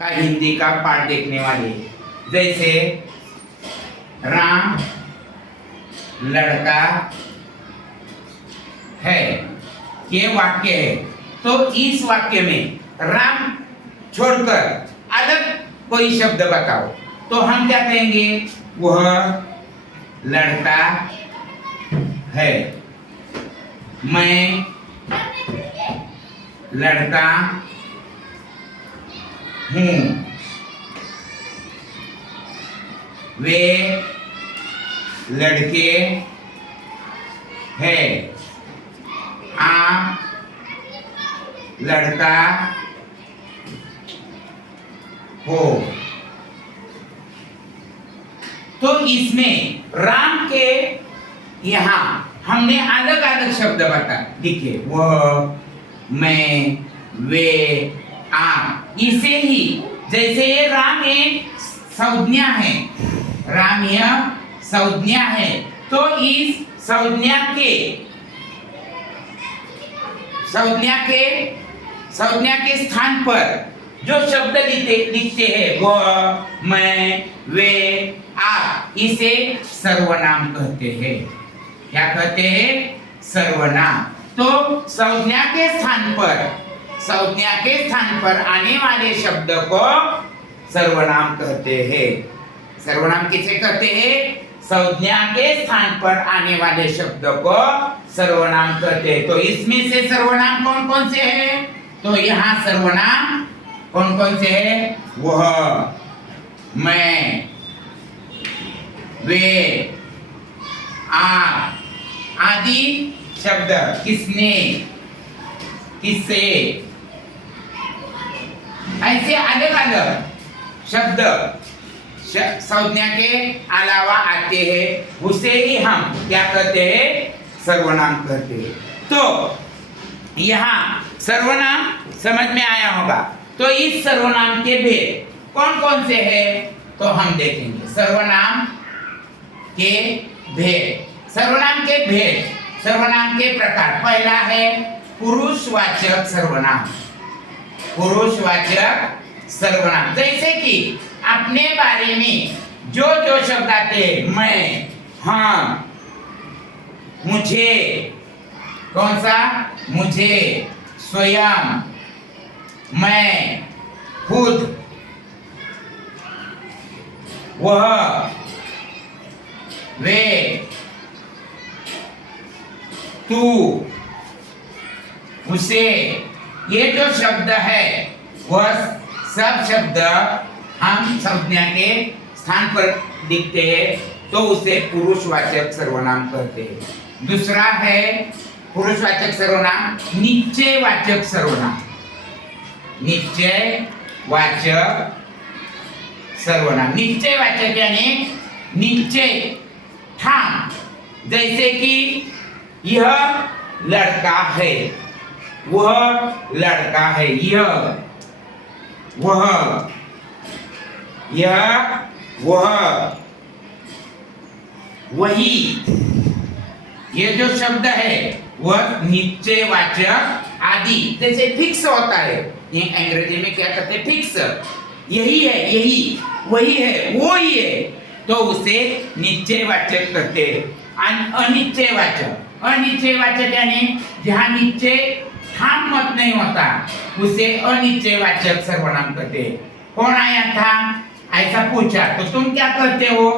का हिंदी का पाठ देखने वाले, जैसे राम लड़का है, ये वाक्य है। तो इस वाक्य में राम छोड़कर अलग कोई शब्द बताओ, तो हम क्या कहेंगे? वह लड़का है, मैं लड़का हूँ, वे लड़के हैं, आप लड़का हो। तो इसमें राम के यहाँ हमने अलग अलग शब्द बता लिखे, वह, मैं, वे, आप। इसे ही जैसे ये राम एक संज्ञा है, राम यह संज्ञा है, तो इस संज्ञा के स्थान पर जो शब्द लिखते हैं, वह, मैं, वे, आप, इसे सर्वनाम कहते हैं। क्या कहते हैं? सर्वनाम। तो संज्ञा के स्थान पर आने वाले शब्द को सर्वनाम कहते हैं। सर्वनाम किसे कहते हैं? संज्ञा के स्थान पर आने वाले शब्द को सर्वनाम कहते हैं। तो इसमें से सर्वनाम कौन कौन से हैं? तो यहाँ सर्वनाम कौन कौन से हैं? वह, मैं, वे, आप आदि शब्द, किसने, किससे, ऐसे अलग अलग शब्द संज्ञा के अलावा आते हैं, उसे ही हम क्या कहते हैं? सर्वनाम कहते हैं। तो यहाँ सर्वनाम समझ में आया होगा। तो इस सर्वनाम के भेद कौन कौन से हैं? तो हम देखेंगे सर्वनाम के भेद। सर्वनाम के प्रकार, पहला है पुरुषवाचक सर्वनाम। पुरुषवाचक सर्वनाम, जैसे कि अपने बारे में जो जो शब्द आते हैं, मैं, हाँ, मुझे, कौन सा? मुझे, स्वयं, मैं, खुद, वह, वे, तू, उसे, ये जो शब्द है वह सब शब्द हम संज्ञा के स्थान पर लिखते हैं, तो उसे पुरुषवाचक सर्वनाम कहते हैं। दूसरा है पुरुषवाचक सर्वनाम निश्चयवाचक सर्वनाम। निश्चयवाचक सर्वनाम, निश्चयवाचक यानी निश्चय, ठाम, जैसे कि यह लड़का है, वह लड़का है, यह, वह, वही, ये जो शब्द है वह निश्चयवाचक आदि, जैसे फिक्स होता है, ये अंग्रेजी में क्या कहते हैं? फिक्स, यही है, यही, वही है, वो ही है, तो उसे निश्चयवाचक कहते हैं। अनिश्चयवाचक यानी जहाँ निश्चय ठाम मत नहीं होता, उसे अनिश्चयवाचक सर्वनाम कहते हैं। कौन आया था, ऐसा पूछा, तो तुम क्या कहते हो?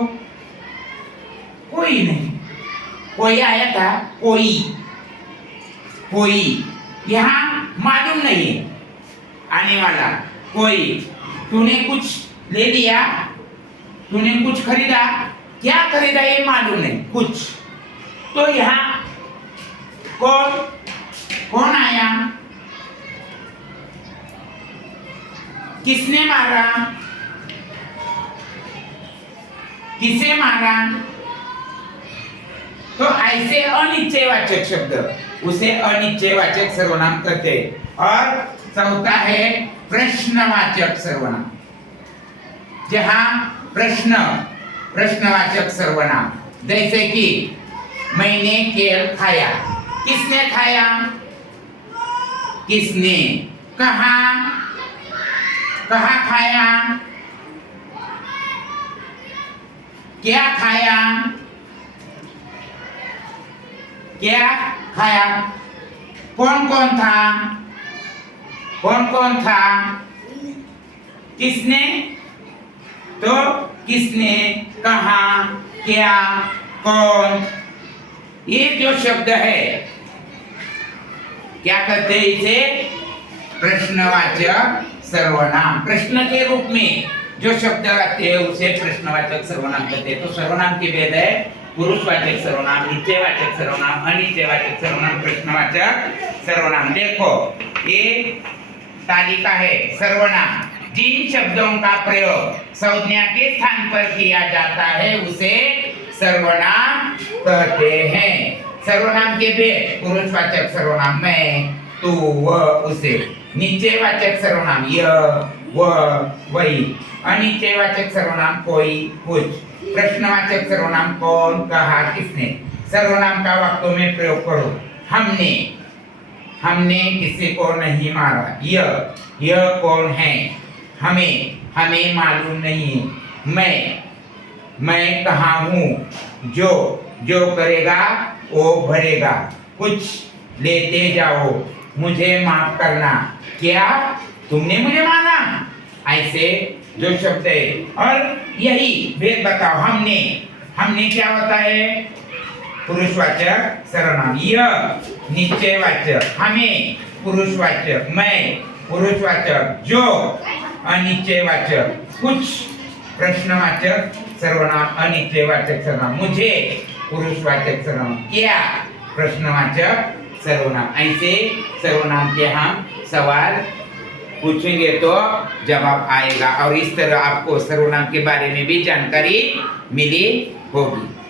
कोई नहीं। कोई आया था, कोई, यहाँ मालूम नहीं है आने वाला, कोई। तूने कुछ ले लिया, तूने कुछ खरीदा, क्या खरीदा ये मालूम नहीं, कुछ। तो यहाँ कौन आया? किसने मारा? किसे मारा? तो ऐसे अनिश्चयवाचक शब्द, उसे अनिश्चयवाचक सर्वनाम कहते हैं। और चौथा है प्रश्नवाचक सर्वनाम, जहां प्रश्नवाचक सर्वनाम, जैसे कि मैंने केल खाया, किसने खाया? किसने? कहाँ कहाँ खाया, क्या खाया, क्या खाया, कौन कौन था, कौन कौन था, किसने, तो किसने, कहाँ, क्या, कौन, ये जो शब्द है क्या कहते हैं इसे, प्रश्नवाचक सर्वनाम। प्रश्न के रूप में जो शब्द आते हैं उसे प्रश्नवाचक सर्वनाम कहते हैं। तो सर्वनाम के भेद है पुरुषवाचक सर्वनाम, निश्चयवाचक सर्वनाम, अनिश्चयवाचक सर्वनाम, प्रश्नवाचक सर्वनाम। देखो ये तालिका है सर्वनाम। जिन शब्दों का प्रयोग संज्ञा के स्थान पर किया जाता है उसे सर्वनाम कहते हैं। सर्वनाम के भेद पुरुषवाचक सर्वनाम मैं, तू, वह, उसे। निश्चयवाचक सर्वनाम यह, वह, वही। अनिश्चयवाचक सर्वनाम कोई, कुछ। प्रश्नवाचक सर्वनाम कौन, कहा, किसने। सर्वनाम का वाक्यों में प्रयोग करो। हमने, हमने किसी को नहीं मारा। यह कौन है, हमें, हमें मालूम नहीं। मैं कहाँ हूँ। जो करेगा वो भरेगा। कुछ लेते जाओ, मुझे माफ करना। क्या तुमने मुझे माना, ऐसे जो शब्द है। और यही भेद बताओ। हमने क्या होता है, पुरुषवाचक सर्वनाम। यह निश्चयवाचक, हमें पुरुषवाचक, मैं पुरुषवाचक, जो अनिश्चयवाचक, कुछ प्रश्नवाचक सर्वनाम, अनिश्चयवाचक सर्वनाम, मुझे पुरुषवाचक सर्वनाम, क्या प्रश्नवाचक सर्वनाम। ऐसे सर्वनाम के हम सवाल पूछेंगे तो जवाब आएगा। और इस तरह आपको सर्वनाम के बारे में भी जानकारी मिली होगी।